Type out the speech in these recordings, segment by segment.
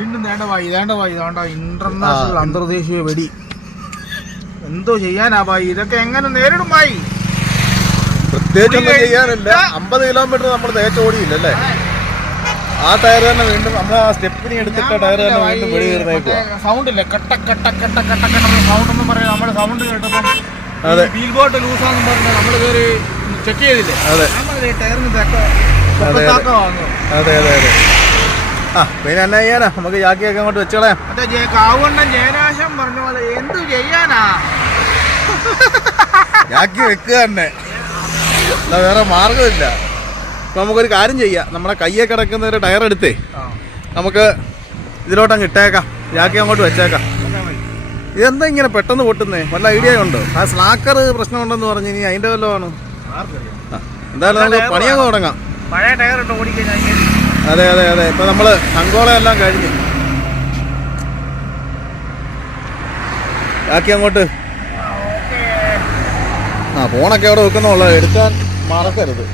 വീണ്ടും വേണ്ട വായി വേണ്ട ഇന്റർനാഷണൽ അന്തർദേശീയ വെടി. എന്തോ ചെയ്യാനാ ഭായി? ഇതൊക്കെ എങ്ങനെ നേരിടും ഭായി? പ്രത്യേകിച്ചൊന്നും ചെയ്യാനില്ല. അമ്പത് കിലോമീറ്റർ നമ്മൾ തേച്ച് ഓടിയില്ല അല്ലേ ആ ടയർ തന്നെ വീണ്ടും നമ്മൾ ആ സ്റ്റെപ്പിനി എടുത്തിട്ട ടയർ തന്നെ വീണ്ടും വെടി കയറുന്നേക്കുക സൗണ്ട് ഇല്ലേ? കട്ട കട്ട കട്ട കട്ട കട്ട സൗണ്ട് എന്ന് പറയാം നമ്മുടെ സൗണ്ട് കേട്ടപ്പോൾ അതെ. വീൽ ബോട്ട് ലൂസാന്ന് പറഞ്ഞ് നമ്മൾ കയറി ചെക്ക് ചെയ്തില്ലേ? അതെ. നമ്മൾ ടയറിന് തക്ക അതെ അതെ അതെ. ആ പിന്നെ എന്നാ ചെയ്യാനാ? നമുക്ക് ജാക്കിയൊക്കെ അങ്ങോട്ട് വെച്ചോളാം. മറ്റേ കാവുകൊണ്ടൻ ജയനാശം പറഞ്ഞ പോലെ എന്തു ചെയ്യാനാ? ജാക്കി വെക്കുക തന്നെ. എന്നാ വേറെ മാർഗമില്ല അപ്പൊ നമുക്കൊരു കാര്യം ചെയ്യാം. നമ്മളെ കയ്യെ കിടക്കുന്ന ഒരു ടയർ എടുത്തേ. നമുക്ക് ഇതിലോട്ടങ്ങ് ഇട്ടേക്കാം. ജാക്കി അങ്ങോട്ട് വെച്ചേക്കാം. ഇതെന്താ ഇങ്ങനെ പെട്ടെന്ന് പൊട്ടുന്നേ? വല്ല ഐഡിയ ഉണ്ടോ? ആ സ്ലാക്കർ പ്രശ്നമുണ്ടെന്ന് പറഞ്ഞു ഇനി അതിന്റെ വല്ലതാണ് ആ, എന്തായാലും നമുക്ക് പണിയൊക്കെ തുടങ്ങാം. പഴയ ടയർ ഇട്ട് ഓടിക്കഴിഞ്ഞാൽ അതെ അതെ അതെ. ഇപ്പൊ നമ്മൾ അങ്കോളയെല്ലാം കഴിഞ്ഞു. ബാക്കി അങ്ങോട്ട്. ആ ഫോണൊക്കെ അവിടെ വെക്കുന്നുള്ളത് എടുക്കാൻ മറക്കരുത്.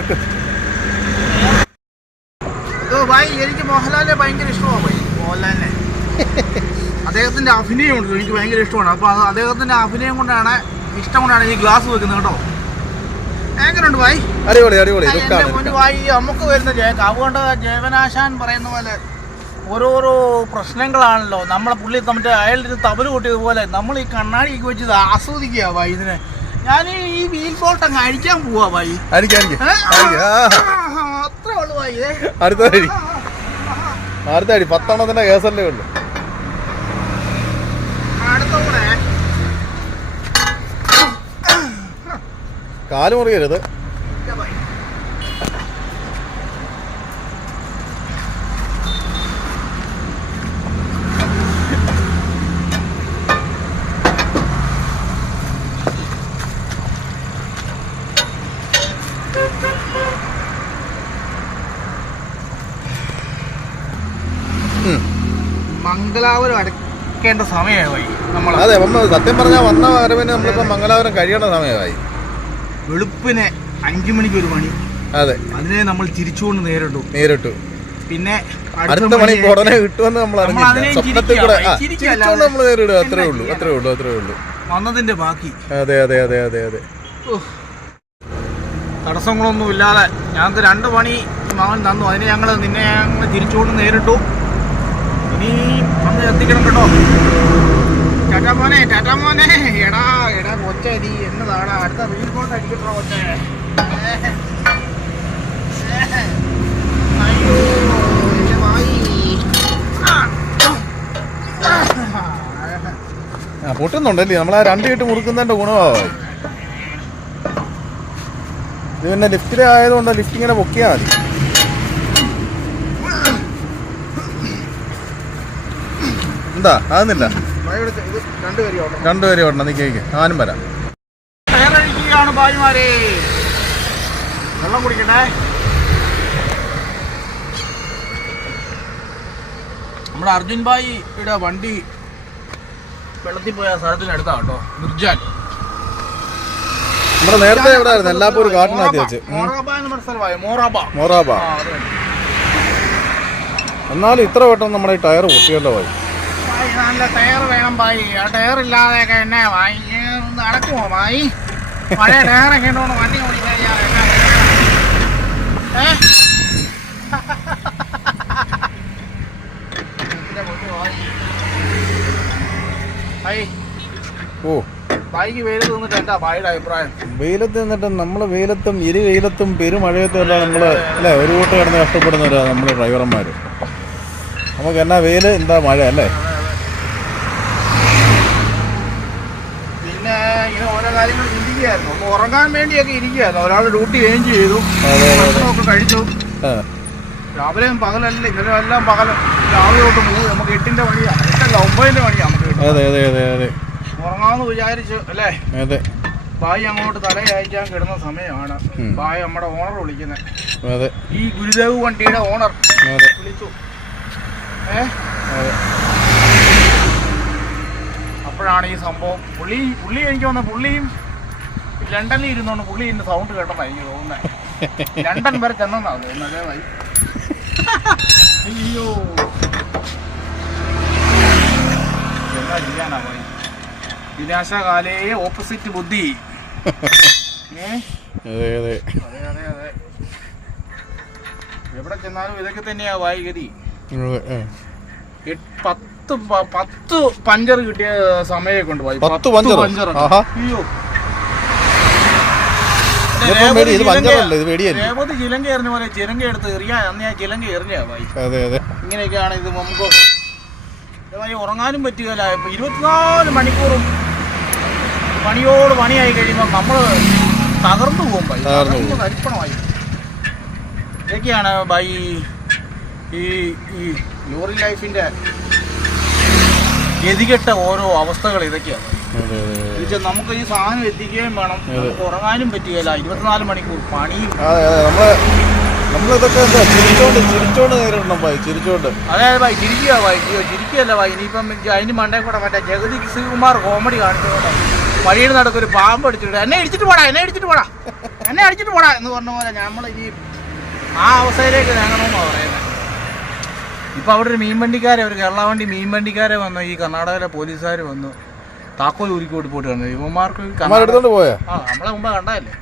ആ വെക്ക് വെക്ക് ഓ ഭായി എനിക്ക് മോഹൻലാലിനെ ഭയങ്കര ഇഷ്ടമാണ് ഭായി മോഹൻലാലിനെ. അദ്ദേഹത്തിന്റെ അഭിനയം ഉണ്ട് എനിക്ക് ഭയങ്കര ഇഷ്ടമാണ്. അപ്പൊ അത് അദ്ദേഹത്തിന്റെ അഭിനയം കൊണ്ടാണ് ഇഷ്ടം കൊണ്ടാണ് ഈ ഗ്ലാസ് വെക്കുന്നത് കേട്ടോ. എങ്ങനെയുണ്ട് ഭായി അടിപൊളി അടിപൊളി. ഭായി നമുക്ക് വരുന്ന ജയ അതുകൊണ്ട് ജയവനാശാൻ പറയുന്ന പോലെ ഓരോരോ പ്രശ്നങ്ങളാണല്ലോ. നമ്മളെ പുള്ളി മറ്റേ അയാളുടെ തബൽ കൂട്ടിയതുപോലെ നമ്മൾ ഈ കണ്ണാടിയൊക്കെ വെച്ച് ഇത് ആസ്വദിക്കുക ഇതിനെ. ഞാൻ ഈ വീൽ ബോട്ട് അങ്ങ് അഴിക്കാൻ പോവാ ഭായി. അത്രേ ഉള്ളു ഭായി അടുത്ത അടി അടുത്ത അടി പത്തെണ്ണത്തിന്റെ കേസല്ലേ ഉള്ളു. കാൽ മുറിയരുത്. മംഗലാപുരം അടക്കേണ്ട സമയമായി നമ്മൾ അതെ വന്ന സത്യം പറഞ്ഞാൽ വന്ന വരവിന് നമ്മളിപ്പോ മംഗലാപുരം കഴിയേണ്ട സമയമായി. വെളുപ്പിനെ അഞ്ചു മണിക്ക് ഒരു മണി അതെ. അതിനെ നമ്മൾ തിരിച്ചുകൊണ്ട് നേരിട്ടു. നേരിട്ടു. പിന്നെ അടുത്ത മണി ഉടനെ കിട്ടുമെന്ന് നമ്മൾ നമ്മൾ അറിഞ്ഞില്ല സ്വപ്നത്തിൽ കൂടെ ആ, നമ്മൾ നേരിടുക. അത്രേ ഉള്ളൂ അത്രേ ഉള്ളൂ അത്രേ ഉള്ളൂ. വന്നതിന്റെ ബാക്കി. അതെ അതെ അതെ അതെ അതെ. തടസ്സങ്ങളൊന്നും ഇല്ലാതെ ഞങ്ങൾക്ക് രണ്ട് പണി മകൻ തന്നു. അതിനെ ഞങ്ങൾ നിന്നെ ഞങ്ങൾ തിരിച്ചുകൊണ്ട് നേരിട്ടു. ഇനി വന്ന് എത്തിക്കണം കേട്ടോ. ടാറ്റാ മോനെ ടാറ്റാ മോനെ. എടാ എടാ കൊച്ചേ നീ എന്നതാണ് അടുത്ത വീട് കൊണ്ട് അടിക്കട്ടോ കൊച്ചേ. അയ്യോ എന്റെ വായി. പൊട്ടുന്നുണ്ടല്ലേ? നമ്മൾ ആ രണ്ട് കെട്ട് മുറുക്കുന്നതിന്റെ ഗുണമാവായി ഇത് പിന്നെ ലിഫ്റ്റിലായതുകൊണ്ട് ലിഫ്റ്റ് ഇങ്ങനെ പൊക്കിയാൽ മതി. എന്താ? ആകുന്നില്ല രണ്ടുപേരും ഓടണം നീ കേക്ക് ഞാനും വരാം. ടയറടിക്കുകയാണ് ഭാര്യമാരെ. വെള്ളം കുടിക്കട്ടെ. നമ്മുടെ അർജുൻ ഭായിയുടെ വണ്ടി വെള്ളത്തിൽ പോയ സ്ഥലത്തിന് അടുത്താ കേട്ടോ. നിർജാൻ. നമ്മുടെ നേരത്തെ എവിടെ ആയിരുന്നു. എല്ലാപ്പൂർ കാട്ടിനകത്ത് വെച്ച്. മോറാബ. എന്നാലും ഇത്ര വട്ടം നമ്മുടെ ഈ ടയർ പൊട്ടിയല്ലോ പോയി നല്ല ടയർ വേണം ഭായി. ആ ടയർ ഇല്ലാതെയൊക്കെ എന്നെ ഒന്ന് നടക്കുമോ ഭായി? പഴയ വണ്ടി ഏ? ഇതിന്റെ പൊട്ടി ഭായി. ഭായി. ഓ. പേര് തിന്നിട്ട് എന്താ ഭായിയുടെ അഭിപ്രായം? വെയിലത്ത് നിന്നിട്ട് നമ്മൾ വെയിലത്തും ഇരു വെയിലത്തും പെരുമഴയത്തും എല്ലാം നമ്മൾ അല്ലേ ഒരു കൂട്ട് കിടന്ന് കഷ്ടപ്പെടുന്നവരാ നമ്മൾ ഡ്രൈവർമാര്. നമുക്ക് എന്നാ വെയിൽ എന്താ മഴ അല്ലേ പിന്നെ ഇങ്ങനെ ഓരോ കാര്യങ്ങൾ ചിന്തിക്കുകയായിരുന്നു ഒന്ന് ഉറങ്ങാൻ വേണ്ടിയൊക്കെ ഇരിക്കുകയായിരുന്നു. ഒരാൾ ഡ്യൂട്ടി ചേഞ്ച് ചെയ്തു. ഭക്ഷണമൊക്കെ കഴിച്ചു. രാവിലെയും പകലല്ല ഇന്നലെ എല്ലാം പകൽ രാവിലെ തൊട്ട് മൂന്ന് നമുക്ക് എട്ടിന്റെ പണിയാണ് എട്ടല്ല ഒമ്പതിന്റെ പണിയാണ് നമുക്ക്. അതെ അതെ അതെ അതെ. ഉറങ്ങാമെന്ന് വിചാരിച്ചു അല്ലേ? അതെ. ബായി അങ്ങോട്ട് തലയയക്കാൻ കിടന്ന സമയമാണ്. ബായി നമ്മുടെ ഓണർ വിളിക്കുന്നത്. അതെ. ഈ ഗുരുദേവ് വണ്ടിയുടെ ഓണർ വിളിച്ചു. ഏ? അപ്പോഴാണ് ഈ സംഭവം. പുള്ളി പുള്ളി എനിക്ക് തോന്നുന്നത് പുള്ളിയും ലണ്ടനിൽ ഇരുന്നോണ്ട് പുള്ളി ഇതിന്റെ സൗണ്ട് കേട്ടെന്നാ എനിക്ക് തോന്നുന്നത് ലണ്ടൻ വരെ ചെന്നാ തോന്നുന്നത് അയ്യോ. എന്താ ചെയ്യാനാ വിനാശകാലേ ഓപ്പോസിറ്റ് ബുദ്ധി. എവിടെ ചെന്നാലും ഇതൊക്കെ തന്നെയാ വായികരി പത്ത് പത്ത് പത്ത് പഞ്ചർ കിട്ടിയ സമയം കൊണ്ട് പോയി പത്ത്. ആഹാ. അയ്യോ. രേവതി ചിലങ്ക എറിഞ്ഞ പോലെ ചിലങ്ക എടുത്ത് എറിയാ അന്ന് ഞാൻ ചിലങ്ക എറിഞ്ഞാ ഭായി. ഇങ്ങനെയൊക്കെയാണ് ഇത് നമുക്ക് ഭായി ഉറങ്ങാനും പറ്റുകയില്ല. ഇരുപത്തിനാല് മണിക്കൂറും പണിയോട് പണിയായി കഴിയുമ്പോൾ നമ്മൾ തകർന്നു പോകും ഭായി. തകർന്നു തരിപ്പണമായി ഇതൊക്കെയാണ് ബൈ ഈ ഈ ലോറി ലൈഫിന്റെ ഗതികെട്ട ഓരോ അവസ്ഥകൾ ഇതൊക്കെയാണ്. എന്നുവെച്ചാൽ നമുക്ക് ഈ സാധനം എത്തിക്കുകയും വേണം. നമുക്ക് ഉറങ്ങാനും പറ്റുകയില്ല. ഇരുപത്തിനാല് മണിക്കൂർ പണിയും. നമ്മളിതൊക്കെ എന്താ ചിരിച്ചോണ്ട് ചിരിച്ചോണ്ട് നേരിടണം ഭായി ചിരിച്ചോണ്ട്. അതായത് ഭായി ചിരിക്കുക ഭായി അയ്യോ ചിരിക്കുകയല്ല ഭായി. ഇനിയിപ്പം അതിന് മണ്ടേ കൂടെ മറ്റേ ജഗതി ശ്രീകുമാർ കോമഡി കാണിച്ചതുകൊണ്ട് വഴിയിൽ നടക്കൊരു പാമ്പ് അടിച്ചിട്ട് എന്നെ അടിച്ചിട്ട് പോടാ എന്നെ അടിച്ചിട്ട് പോടാ എന്നെ അടിച്ചിട്ട് പോടാ എന്ന് പറഞ്ഞ പോലെ നമ്മൾ ഇനി ആ അവസ്ഥയിലേക്ക് നീങ്ങണമെന്നാണ് പറയുന്നത് ഇപ്പം അവിടെ ഒരു മീൻവണ്ടിക്കാരെ ഒരു കേരള വണ്ടി മീൻവണ്ടിക്കാരെ വന്നു ഈ കർണാടകയിലെ പോലീസുകാർ വന്നു. താക്കോൽ ഉരുക്കോട്ട് പോയിട്ട് വന്നു. ഇവന്മാർക്ക് പോയാ? ആ നമ്മളെ മുമ്പ് കണ്ടതല്ലേ?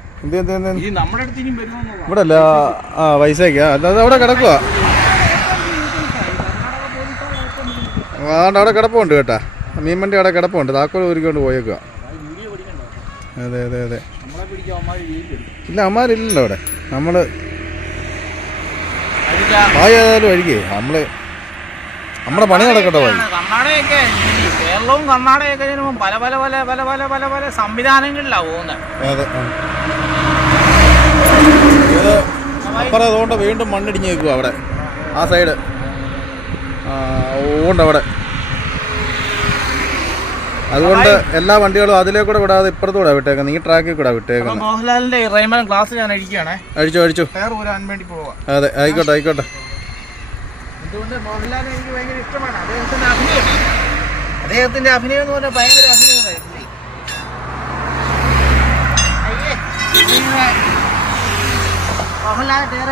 ഈ നമ്മുടെ അടുത്ത് വരുമെന്നുള്ളതാണ് ഇവിടെ അല്ല ആ പൈസക്കാ അല്ലാതെ അവിടെ കിടക്കുക അതുകൊണ്ട് അവിടെ കിടപ്പുണ്ട് കേട്ടാ. മീൻവണ്ടി അവിടെ കിടപ്പുണ്ട്. താക്കോൽ ഊരിക്കൊണ്ട് പോയേക്കുക അതെ അതെ അതെ. ഇല്ല അമ്മാരില്ലല്ലോ അവിടെ. നമ്മൾ ഭായി ഏതായാലും ഒഴുകി നമ്മൾ നമ്മുടെ പണി നടക്കട്ടെ ഭായി കർണാടകയൊക്കെ കേരളവും കർണാടകയൊക്കെ പല പല പല പല പല പല പല സംവിധാനങ്ങളിലാണ് പോകുന്നത് അതെ അപ്പുറം അതുകൊണ്ട് വീണ്ടും മണ്ണിടിഞ്ഞ് നിൽക്കുക അവിടെ. ആ സൈഡ്. ഓണ്ട് അവിടെ. അതുകൊണ്ട് എല്ലാ വണ്ടികളും അതിലേ കൂടെ വിടാതെ ഇപ്പുറത്തൂടെ വിട്ടേക്കുന്നത് ഈ ട്രാക്കിൽ കൂടെ വിട്ടേക്കുന്നത് മോഹൻലാലിന്റെ റൈമൻ ക്ലാസ് ഞാൻ അടിക്കുകയാണേ അഴിച്ചു അഴിച്ചു. വേണ്ടി പോവാ. അതെ ആയിക്കോട്ടെ ആയിക്കോട്ടെ. അദ്ദേഹത്തിന്റെ അഭിനയം. എന്ന് പറഞ്ഞാൽ ഭയങ്കര അഭിനയമായിരുന്നു. മോഹൻലാൽ ടയർ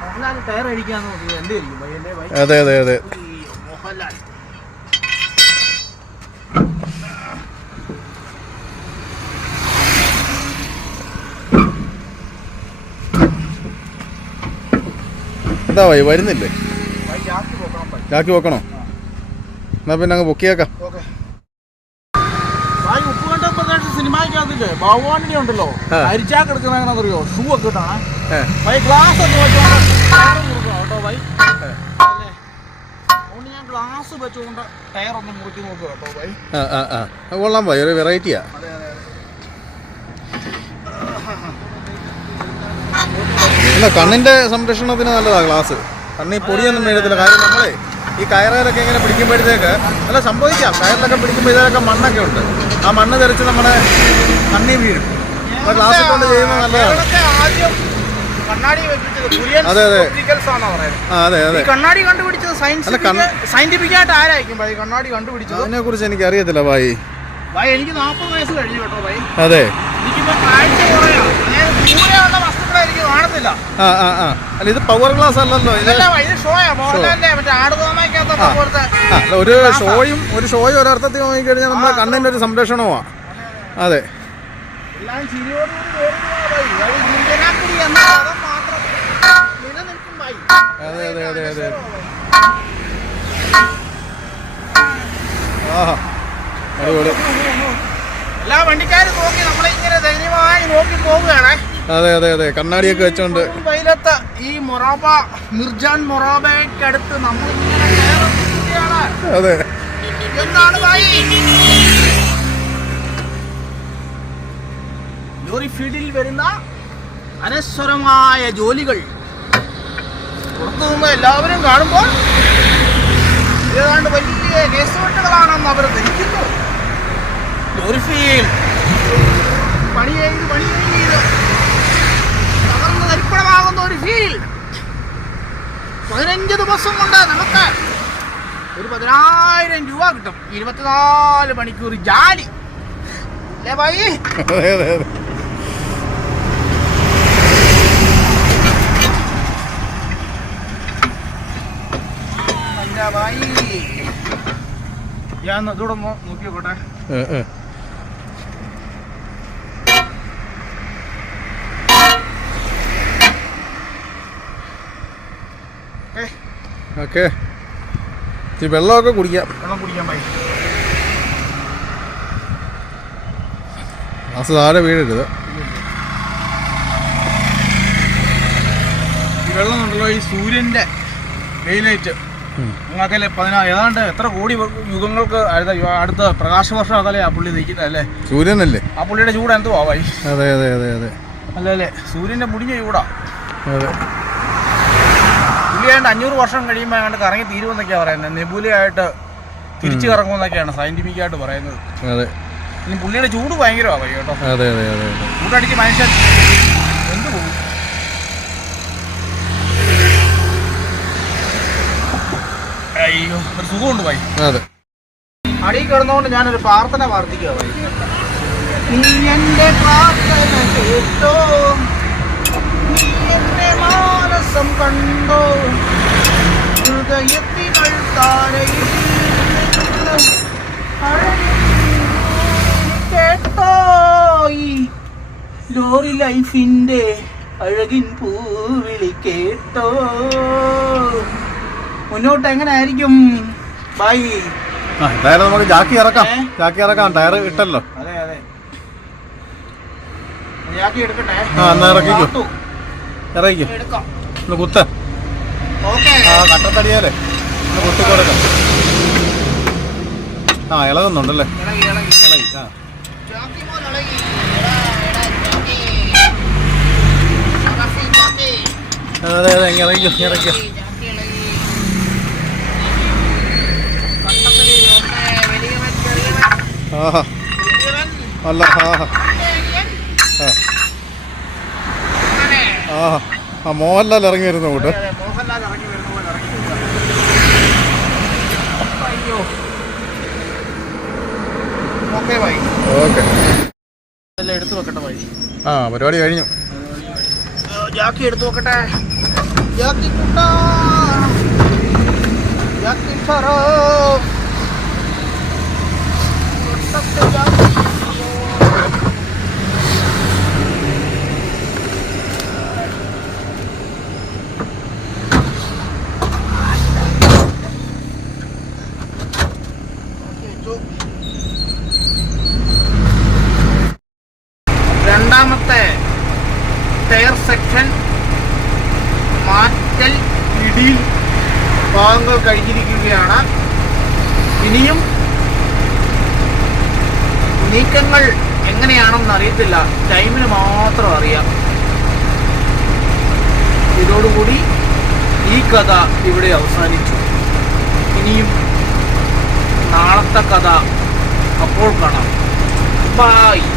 മോഹൻലാൽ ടയർ അടിക്കാന്ന് നോക്കി അതെ അതെ അതെ. മോഹൻലാൽ. എന്താ വൈ വരുന്നില്ലേ? ചാക്കി വെക്കണോ എന്നാ പിന്നെ അങ്ങ് പൊക്കിയേക്കാം സിനിമയ്ക്കകത്തില്ലേ? ഭഗവാനിനെ ഉണ്ടല്ലോ. അരിച്ചാക്ക് എടുക്കുന്നറിയോ ഷൂ ഒക്കെ ഇട്ടാണ് ഗ്ലാസ് ഒക്കെ കേട്ടോ ഗ്ലാസ് വെച്ചുകൊണ്ട് ടയർ ഒന്ന് മുറുക്കി നോക്കുക കേട്ടോ ഭായ്. ആ ആ ആ. അത് കൊള്ളാം ഒരു വെറൈറ്റിയാ. അതെ അതെ എന്നാ കണ്ണിന്റെ സംരക്ഷണത്തിന് നല്ലതാ ഗ്ലാസ്. കണ്ണി പൊടിയൊന്നും വീഴത്തില്ല കാര്യം നമ്മളെ ഈ കയറേലൊക്കെ ഇങ്ങനെ പിടിക്കുമ്പോഴത്തേക്ക് അല്ല സംഭവിക്കാം. കയറിലൊക്കെ പിടിക്കുമ്പോൾ ഇതിലൊക്കെ മണ്ണൊക്കെ ഉണ്ട്. ആ മണ്ണ് തെറിച്ച് നമ്മുടെ കണ്ണി വീഴും. അപ്പോൾ ഗ്ലാസ് കൊണ്ട് ചെയ്യുമ്പോൾ നല്ലതാണ്. ആദ്യം കണ്ണാടി വെപ്പിച്ചത് അതെ, അതെ. അതെ അതെ. കണ്ണാടി കണ്ടുപിടിച്ചത് സയന്റിഫിക് ആയിട്ട് ആരായിരിക്കും ഭായ് കണ്ണാടി കണ്ടുപിടിച്ചത്? അതിനെ കുറിച്ച് എനിക്ക് അറിയത്തില്ല ഭായി. ഭായ് എനിക്ക് നാൽപ്പത് വയസ്സ് കഴിഞ്ഞു കേട്ടോ ഭായ്. അതെ. അല്ല ഇത് പവർ ഗ്ലാസ് അല്ലല്ലോ ഒരു ഷോയും ഒരു ഷോയും ഒരർത്ഥത്തിൽ നോക്കിക്കഴിഞ്ഞാൽ നമ്മുടെ കണ്ണിന്റെ ഒരു സംരക്ഷണമാ. അതെ എല്ലാം ചിരിയോടുകൂടി ഓടുന്നതാ ഭായ്. ഭായ്, ഗിരിജനാക്കുടി എന്ന പദം മാത്രം നിലനിൽക്കും ഭായ്. അതെ അതെ അതെ അതെ. ആഹാ. അടിപൊളി. എല്ലാ വണ്ടിക്കാരും നോക്കി നമ്മളെ ഇങ്ങനെ ധൈര്യമായി നോക്കി പോവുകയാണ്. അതെ അതെ അതെ. കണ്ണാടിയൊക്കെ വെച്ചോണ്ട്. പൈലത്ത് ഈ മൊറാബ മിർജാൻ മൊറാബയ്ക്കടുത്ത് നമ്മൾ അതെ. എന്താണ് ലോറി ഫീൽഡിൽ വരുന്ന അനശ്വരമായ ജോലികൾ. പുറത്തു നിന്ന് എല്ലാവരും കാണുമ്പോൾ ഏതാണ്ട് വലിയ കേസുകെട്ടുകളാണെന്ന് അവർ ധരിക്കുന്നു. ഫീൽ പണി ചെയ്ത് പണി ചെയ്ത് തകർന്ന് തരിപ്പണമാകുന്ന ഒരു ഫീൽ. പതിനഞ്ച് ദിവസം കൊണ്ട് നമുക്ക് ഒരു പതിനായിരം രൂപ കിട്ടും. ഇരുപത്തിനാല് മണിക്കൂർ ജാലി. അല്ലേ ഭായി? ഭായി ഞാൻ ഇതൂടെ നോക്കി നോക്കട്ടെ ഓക്കെ. ഇച്ചിരി വെള്ളമൊക്കെ കുടിക്കാം. വെള്ളം കുടിക്കാൻ ഭായി ഗ്ലാസ് താഴെ വീഴരുത്. വെള്ളം ഉണ്ടല്ലോ ഈ സൂര്യന്റെ വെയിലേറ്റ്. നിങ്ങൾക്കല്ലേ പതിനാ ഏതാണ്ട് എത്ര കോടി യുഗങ്ങൾക്ക് അടുത്ത പ്രകാശവർഷം അതല്ലേ ആ പുള്ളി നിൽക്കുന്നത് അല്ലേ? സൂര്യനല്ലേ? ആ പുള്ളിയുടെ ചൂട് എന്തോ ആവായി അതെ അതെ അതെ അതെ. അല്ലേ അല്ലേ സൂര്യന്റെ മുടിഞ്ഞ ചൂടാ. അതെ. പുള്ളി ആയിട്ട് അഞ്ഞൂറ് വർഷം കഴിയുമ്പോൾ അങ്ങോട്ട് കറങ്ങി തീരുമെന്നൊക്കെയാണ് പറയുന്നത്. നെബുലയായിട്ട് തിരിച്ചു കറങ്ങുമെന്നൊക്കെയാണ് സയന്റിഫിക് ആയിട്ട് പറയുന്നത്. അതെ. പുള്ളിയുടെ ചൂട് ഭയങ്കരമാവായി കേട്ടോ. അതെ അതെ അതെ അതെ. ചൂടടിച്ച് മനുഷ്യൻ എന്ത് പോകും? അയ്യോ ഒരു സുഖമുണ്ട് ഭായി. അതെ. അടി കിടന്നുകൊണ്ട് ഞാനൊരു പ്രാർത്ഥന പ്രാർത്ഥിക്കുക ഭായി. നീ എന്റെ പ്രാർത്ഥന കേട്ടോ. നീ എന്റെ മാനസം കണ്ടോ. ഹൃദയത്തികൾ താരയിൽ കേട്ടോ. ഈ ലോറി ലൈഫിന്റെ അഴകിൻ പൂവിളി കേട്ടോ. മുന്നോട്ട് എങ്ങനെ ആയിരിക്കും ബൈ എന്തായാലും നമുക്ക് ജാക്കി ഇറക്കാം? ജാക്കി ഇറക്കാം. ടയർ ഇട്ടല്ലോ. അതെ അതെ. ജാക്കി എടുക്കട്ടെ. ആ, എന്നാ ഇറക്കിക്കോ. ഇറങ്ങിക്കും എടുക്കാം. ഒന്ന് കുത്ത. ആ കട്ടത്തടിയാലേ. ഒന്ന് കുത്തിക്കൊടുക്കാം ആ ഇളകുന്നുണ്ടല്ലേ? ഇളകി ആ. അതെ അതെ ഇറങ്ങി ഇറങ്ങിക്കോ ഇങ്ങനെ ഇറങ്ങിക്കോ ജാക്കി ഇളകി. കട്ടപ്പടി, ഒന്ന്, വലിയവൻ, ചെറിയവൻ, ആഹാ. അല്ല ആഹാ. ആ. ആഹാ. ആ മോഹൻലാൽ ഇറങ്ങി വരുന്ന കൂട്ട് ഓക്കെ. ആ പരിപാടി കഴിഞ്ഞു. ജാക്കി എടുത്തു നോക്കട്ടെ ജാക്കി ജാക്കി ഇടിയിൽ ഭാഗങ്ങൾ കഴിഞ്ഞിരിക്കുകയാണ്. ഇനിയും നീക്കങ്ങൾ എങ്ങനെയാണെന്ന് അറിയത്തില്ല. ടൈമിന് മാത്രം അറിയാം. ഇതോടുകൂടി ഈ കഥ ഇവിടെ അവസാനിച്ചു. ഇനിയും നാളത്തെ കഥ അപ്പോൾ കാണാം. ബായ്